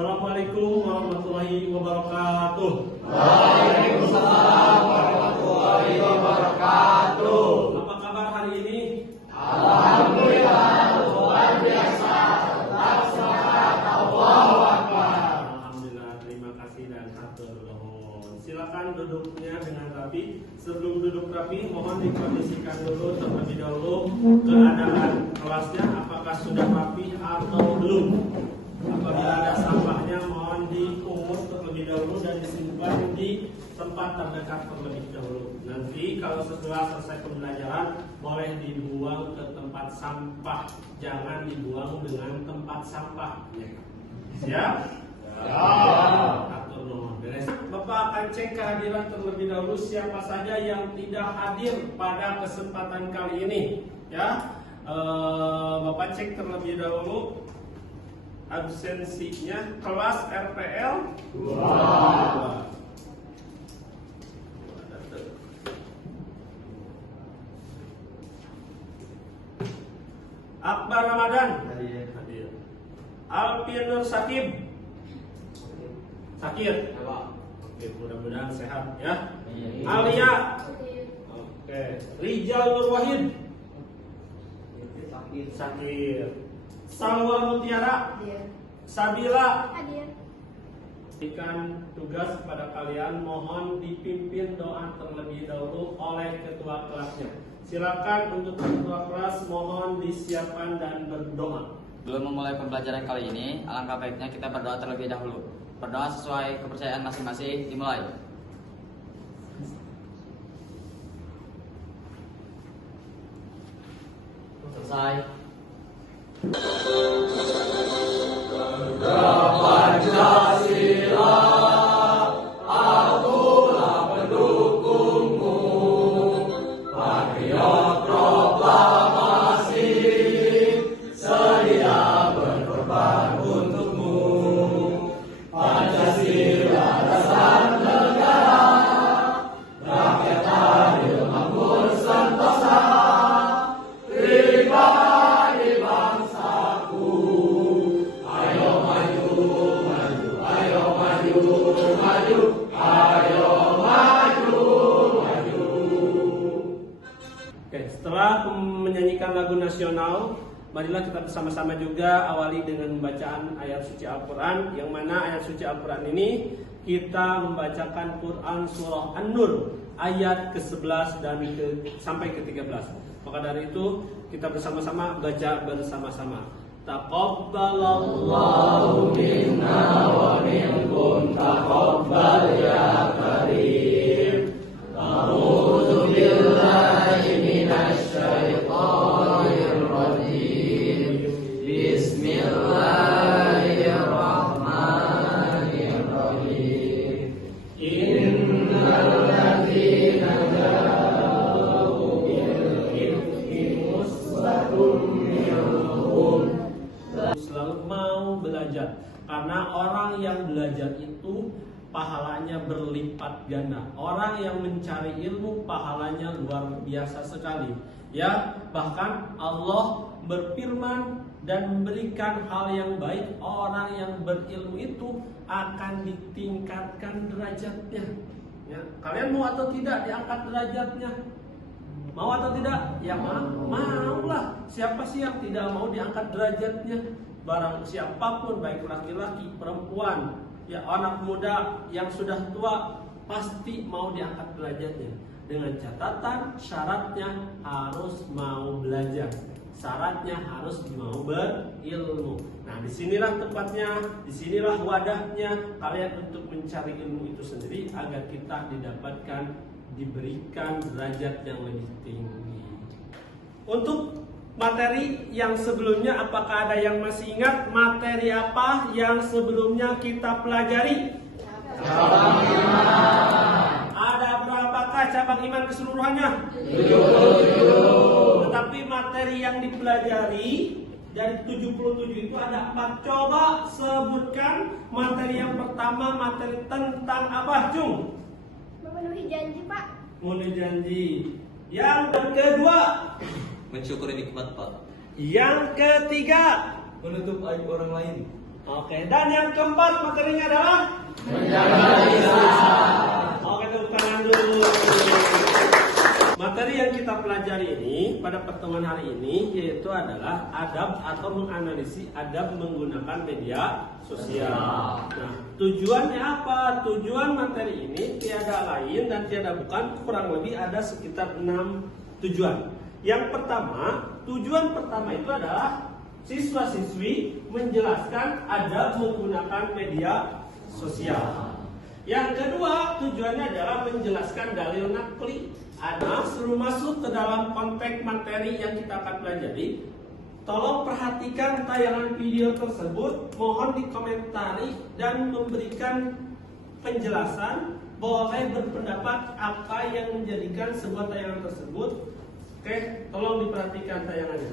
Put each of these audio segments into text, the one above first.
Assalamualaikum warahmatullahi wabarakatuh. Waalaikumsalam warahmatullahi wabarakatuh. Apa kabar hari ini? Alhamdulillah, luar biasa. Tetap semangat, Allahu Akbar. Alhamdulillah, terima kasih dan hatur nuhun. Silakan duduknya dengan rapi. Sebelum duduk rapi, mohon dikondisikan dulu terlebih dahulu keadaan kelasnya, apakah sudah rapi atau belum. Apabila ada sampahnya, mohon dipungut terlebih dahulu dan disimpan di tempat terdekat terlebih dahulu. Nanti kalau setelah selesai pembelajaran, boleh dibuang ke tempat sampah. Jangan dibuang dengan tempat sampah. Siap? Atur nuhun. Beres. Bapak akan cek kehadiran terlebih dahulu siapa saja yang tidak hadir pada kesempatan kali ini. Ya, Bapak cek terlebih dahulu absensinya. Kelas RPL 2. Akbar Ramadan hadir. Alfian Nur Sakib sakit. Oke, mudah-mudahan sehat ya. Alia. Oke. Rijal Nur Wahid sakit. Salwa Mutiara. Sabila. Berikan tugas pada kalian, mohon dipimpin doa terlebih dahulu oleh ketua kelasnya. Silakan untuk ketua kelas, mohon disiapkan dan berdoa. Belum memulai pembelajaran kali ini, alangkah baiknya kita berdoa terlebih dahulu. Berdoa sesuai kepercayaan masing-masing, dimulai. Selesai. Pancasila, akulah pendukungmu. Patriot proklamasi, sedia berkorban untukmu. Pancasila dasar negara, rakyat adil makmur sentosa. Pribadi bangsaku, ayo maju, maju, ayo maju, maju, ayo maju, maju. Oke, setelah menyanyikan lagu nasional, marilah kita bersama-sama juga awali dengan bacaan ayat suci Al-Quran. Yang mana ayat suci Al-Quran ini kita membacakan Quran surah An-Nur ayat ke-11 dan sampai ke-13. Maka dari itu kita bersama-sama baca bersama-sama. Taqabbalallahu minna wa minkum taqabbal ya karim. A'udzu billahi minasy syaithanir rajim. Bismillahirrahmanirrahim. Innal ladzina ja'u bil ifki usbatun minhum. Selalu mau belajar, karena orang yang belajar itu pahalanya berlipat ganda. Orang yang mencari ilmu pahalanya luar biasa sekali. Ya, bahkan Allah berfirman dan memberikan hal yang baik. Orang yang berilmu itu akan ditingkatkan derajatnya. Ya, kalian mau atau tidak diangkat derajatnya? Mau atau tidak? Ya maulah. Siapa sih yang tidak mau diangkat derajatnya? Barang siapapun, baik laki-laki, perempuan, ya anak muda yang sudah tua, pasti mau diangkat derajatnya. Dengan catatan syaratnya harus mau belajar. Syaratnya harus mau berilmu. Nah, disinilah tempatnya, disinilah wadahnya kalian untuk mencari ilmu itu sendiri agar kita diberikan derajat yang lebih tinggi. Untuk materi yang sebelumnya, apakah ada yang masih ingat materi apa yang sebelumnya kita pelajari? Cabang iman. Ada berapakah cabang iman keseluruhannya? 77. Tetapi materi yang dipelajari dari 77 itu ada 4. Coba sebutkan materi yang pertama, materi tentang apa, Cung? Memenuhi janji, Pak. Memenuhi janji. Yang kedua, Mensyukuri nikmat, Pak. yang ketiga, Menutup aib orang lain. Oke, dan yang keempat materinya adalah menjaga lisan. Oke, tepuk tangan dulu. Materi yang kita pelajari ini pada pertemuan hari ini yaitu adalah adab atau menganalisis adab menggunakan media sosial. Nah, tujuannya apa? Tujuan materi ini tiada lain dan tiada bukan, kurang lebih ada sekitar 6 tujuan. Yang pertama, tujuan pertama itu adalah siswa-siswi menjelaskan adab menggunakan media sosial. Yang kedua, tujuannya adalah menjelaskan dalil nakli. Ada sebelum masuk ke dalam konteks materi yang kita akan pelajari, tolong perhatikan tayangan video tersebut, mohon dikomentari dan memberikan penjelasan, boleh berpendapat apa yang menjadikan sebuah tayangan tersebut. Oke, tolong diperhatikan tayangannya.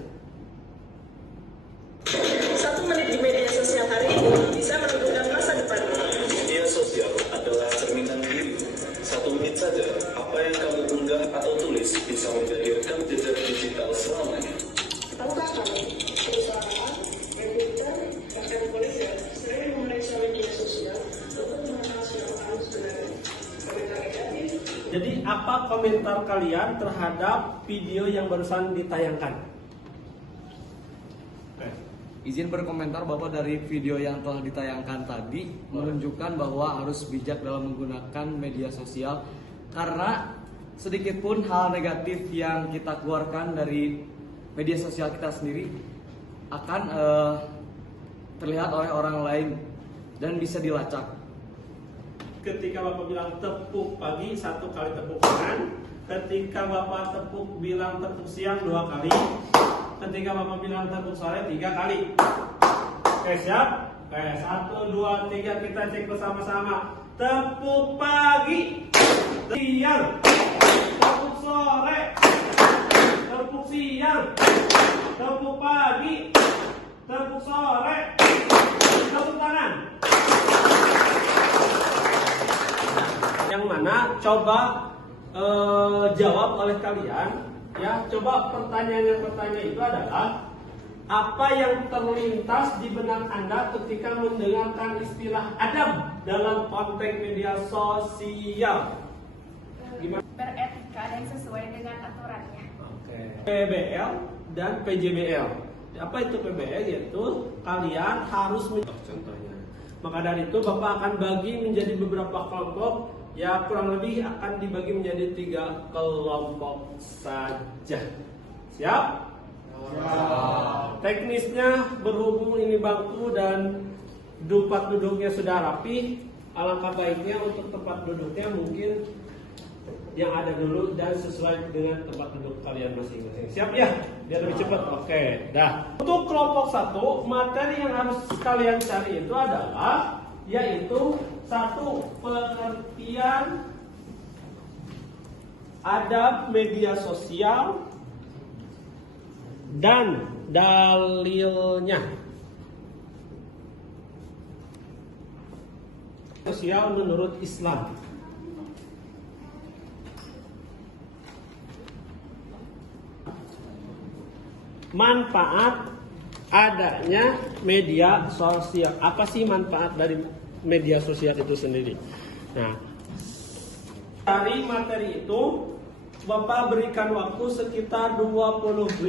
1 menit di media sosial hari ini bisa menentukan masa depan. Media sosial adalah cerminan diri. 1 menit saja, apa yang kamu unggah atau tulis bisa menjadi rekam jejak digital selamanya. Tahukah kamu, perusahaan, Twitter, bahkan kepolisian sering memeriksa media sosial untuk mengetahui arus sebenarnya. Komentar negatif. Jadi apa komentar kalian terhadap video yang barusan ditayangkan? Izin berkomentar bahwa dari video yang telah ditayangkan tadi menunjukkan bahwa harus bijak dalam menggunakan media sosial, karena sedikit pun hal negatif yang kita keluarkan dari media sosial kita sendiri akan terlihat oleh orang lain dan bisa dilacak. Ketika Bapak bilang tepuk pagi 1 kali tepuk kanan, ketika Bapak bilang tepuk siang 2 kali, ketika Bapak bilang tepuk sore 3 kali. Oke, siap? Oke, 1, 2, 3 kita cek bersama-sama. Tepuk pagi, siang, tepuk sore, tepuk siang, tepuk pagi, tepuk sore, tepuk tangan. Yang mana coba jawab oleh kalian. Ya, coba pertanyaan itu adalah apa yang terlintas di benak Anda ketika mendengarkan istilah adab dalam konteks media sosial? Gimana? Beretika dan sesuai dengan aturannya. Oke. PBL dan PJBL. Apa itu PBL? Yaitu kalian harus contohnya. Maka dari itu Bapak akan bagi menjadi beberapa kelompok. Ya, kurang lebih akan dibagi menjadi 3 kelompok saja. Siap? Teknisnya berhubung ini bangku dan tempat duduknya sudah rapi, alangkah baiknya untuk tempat duduknya mungkin yang ada dulu dan sesuai dengan tempat duduk kalian masing-masing. Siap ya? Biar lebih cepat. Oke, dah. Untuk kelompok 1, materi yang harus kalian cari itu adalah yaitu 1. Pengertian adab media sosial dan dalilnya. Sosial menurut Islam. Manfaat adanya media sosial. Apa sih manfaat dari media sosial itu sendiri? Nah, dari materi itu Bapak berikan waktu sekitar 25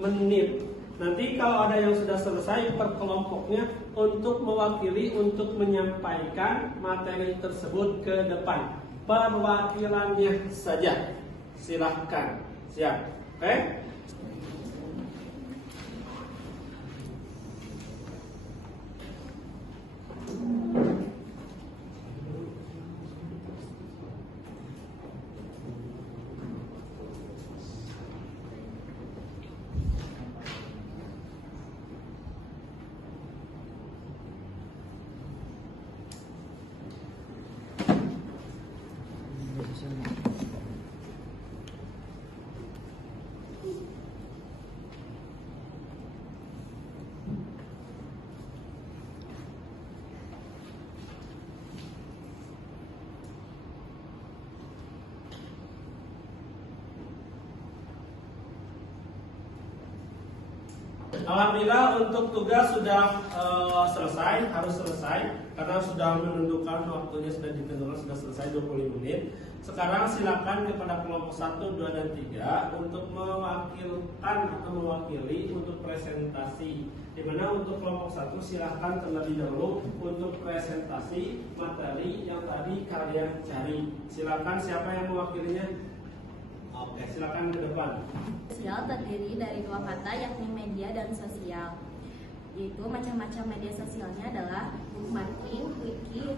menit. Nanti kalau ada yang sudah selesai per kelompoknya untuk mewakili untuk menyampaikan materi tersebut ke depan. Perwakilannya saja. Silahkan. Siap. Oke? Alhamdulillah untuk tugas sudah selesai, harus selesai karena sudah menentukan waktunya, sudah ditentukan, sudah selesai 20 menit. Sekarang silakan kepada kelompok 1, 2, dan 3 untuk mewakilkan atau mewakili untuk presentasi. Dimana untuk kelompok 1 silakan terlebih dahulu untuk presentasi materi yang tadi kalian cari. Silakan, siapa yang mewakilinya? Oke, silakan ke depan. Sosial terdiri dari 2 kata yakni media dan sosial. Yaitu macam-macam media sosialnya adalah bookmarking, wiki,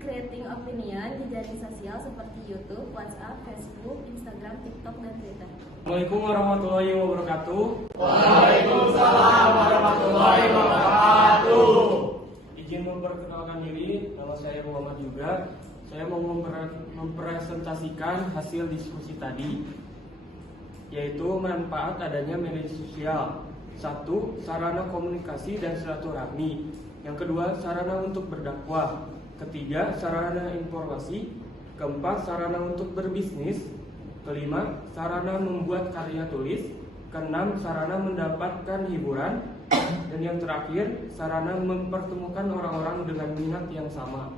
creating opinion, jejaring sosial seperti YouTube, WhatsApp, Facebook, Instagram, TikTok, dan Twitter. Assalamualaikum warahmatullahi wabarakatuh. Waalaikumsalam warahmatullahi wabarakatuh. Izin memperkenalkan diri, nama saya Muhammad juga. Saya mau mempresentasikan hasil diskusi tadi, yaitu manfaat adanya media sosial. 1. Sarana komunikasi dan silaturahmi. Yang kedua, sarana untuk berdakwah. Ketiga, sarana informasi. Keempat, sarana untuk berbisnis. Kelima, sarana membuat karya tulis. Keenam, sarana mendapatkan hiburan. Dan yang terakhir, sarana mempertemukan orang-orang dengan minat yang sama.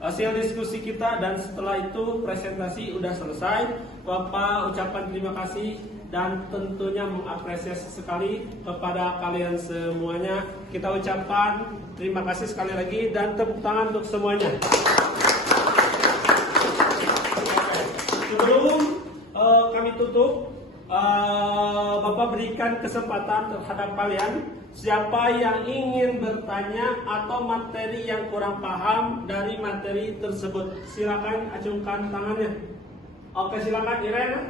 Hasil diskusi kita dan setelah itu presentasi udah selesai. Bapak ucapan terima kasih dan tentunya mengapresiasi sekali kepada kalian semuanya. Kita ucapkan terima kasih sekali lagi dan tepuk tangan untuk semuanya. Sebelum kami tutup, Bapak berikan kesempatan terhadap kalian. Siapa yang ingin bertanya atau materi yang kurang paham dari materi tersebut, silakan acungkan tangannya. Oke, silakan Irena.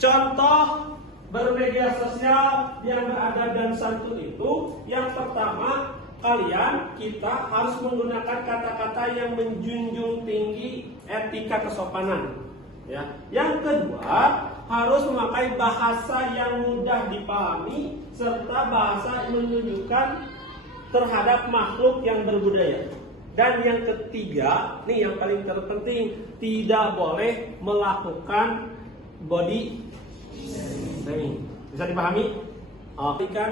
Contoh bermedia sosial yang berada dan santun itu, yang pertama kita harus menggunakan kata-kata yang menjunjung tinggi etika kesopanan. Ya. Yang kedua, harus memakai bahasa yang mudah dipahami serta bahasa yang menunjukkan terhadap makhluk yang berbudaya. Dan yang ketiga, nih yang paling terpenting, tidak boleh melakukan body shaming. Bisa dipahami?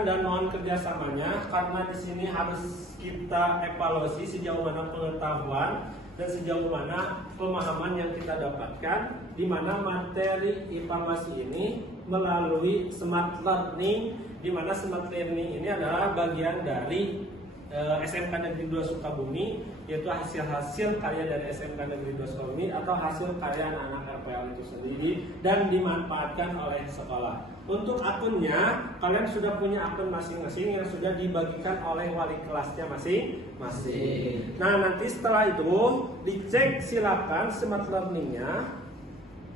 Dan mohon kerjasamanya karena di sini harus kita evaluasi sejauh mana pengetahuan dan sejauh mana pemahaman yang kita dapatkan, di mana materi informasi ini melalui smart learning, di mana smart learning ini adalah bagian dari SMK Negeri 2 Sukabumi, yaitu hasil-hasil karya dari SMK Negeri 2 Sukabumi atau hasil karya anak-anak RPL itu sendiri dan dimanfaatkan oleh sekolah. Untuk akunnya, kalian sudah punya akun masing-masing yang sudah dibagikan oleh wali kelasnya masing-masing. Nah, nanti setelah itu dicek silakan smart learningnya,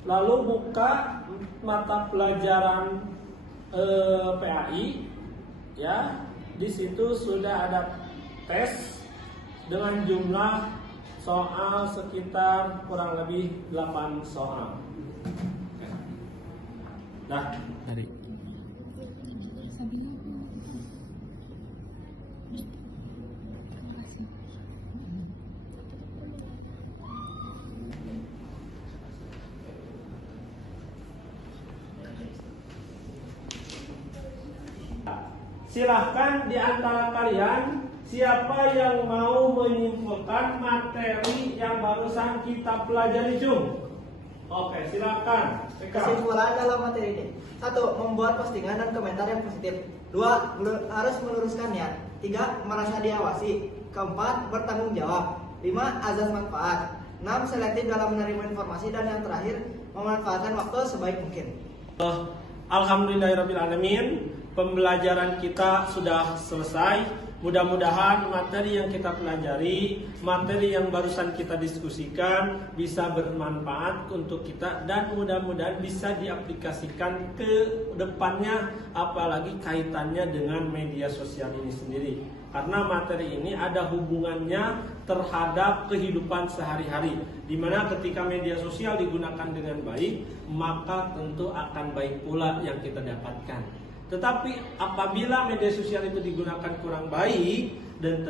lalu buka mata pelajaran PAI, ya. Di situ sudah ada tes dengan jumlah soal sekitar kurang lebih 8 soal. Nah, silahkan di antara kalian siapa yang mau menyimpulkan materi yang barusan kita pelajari Jum. Oke, silakan. Kesimpulan dalam materi ini: 1. Membuat postingan dan komentar yang positif. 2. Harus meluruskan niat. 3. Merasa diawasi. 4. Bertanggung jawab. 5. Azas manfaat. 6. Selektif dalam menerima informasi. Dan yang terakhir, memanfaatkan waktu sebaik mungkin. Alhamdulillahirrahmanirrahim. Pembelajaran kita sudah selesai. Mudah-mudahan materi yang kita pelajari, materi yang barusan kita diskusikan bisa bermanfaat untuk kita dan mudah-mudahan bisa diaplikasikan ke depannya, apalagi kaitannya dengan media sosial ini sendiri. Karena materi ini ada hubungannya terhadap kehidupan sehari-hari, di mana ketika media sosial digunakan dengan baik, maka tentu akan baik pula yang kita dapatkan. Tetapi apabila media sosial itu digunakan kurang baik, dan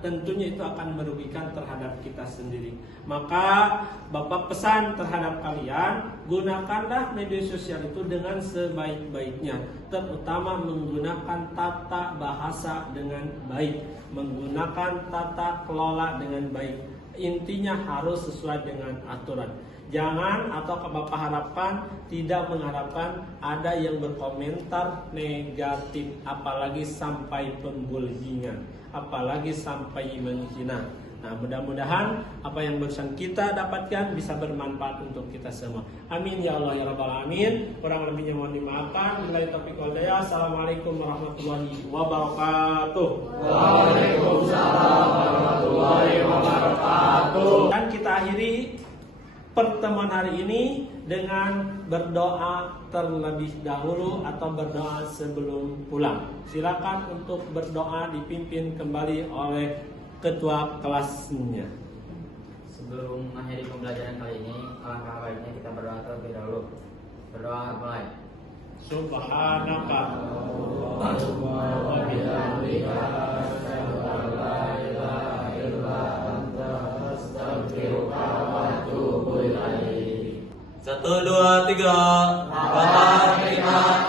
tentunya itu akan merugikan terhadap kita sendiri. Maka Bapak pesan terhadap kalian, gunakanlah media sosial itu dengan sebaik-baiknya, terutama menggunakan tata bahasa dengan baik, menggunakan tata kelola dengan baik. Intinya harus sesuai dengan aturan. Jangan atau Bapak harapkan, tidak mengharapkan ada yang berkomentar negatif, apalagi sampai pembullyingan, apalagi sampai menghina. Nah, mudah-mudahan apa yang barusan kita dapatkan bisa bermanfaat untuk kita semua. Amin ya Allah ya Rabbal Alamin. Kurang lebihnya mohon dimaafkan. Billahi taufiq wal hidayah. Assalamualaikum warahmatullahi wabarakatuh. Waalaikumsalam warahmatullahi wabarakatuh. Dan kita akhiri pertemuan hari ini dengan berdoa terlebih dahulu atau berdoa sebelum pulang. Silakan untuk berdoa dipimpin kembali oleh ketua kelasnya. Sebelum mengakhiri pembelajaran kali ini, alangkah baiknya kita berdoa terlebih dahulu. Berdoa mulai. Subhanaka Allahumma wa bihamdika asyhadu an la ilaha illa anta astaghfiruka wa atubu ilaik. 1, 2, 3.